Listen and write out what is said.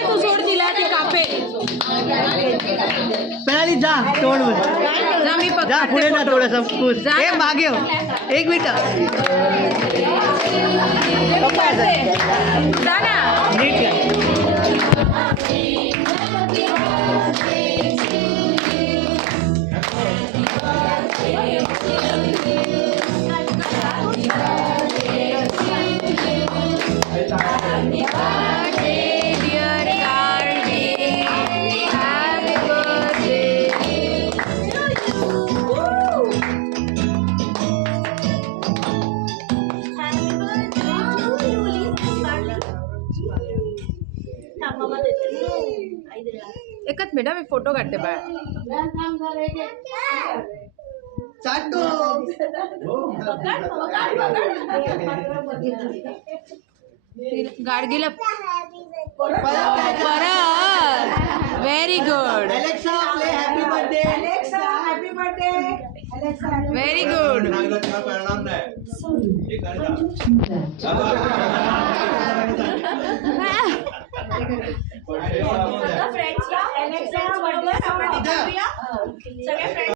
तू सोड दिला ती कापे प्रणाली जा तोड जा मी जा पुढे जा थोडंसं हे मागे हो एक मिनिट जा ना नीट कर एकच मिनिट मी फोटो काढते बाळ गाडगीला परत व्हेरी गुड व्हेरी गुड फ्रेंड्सला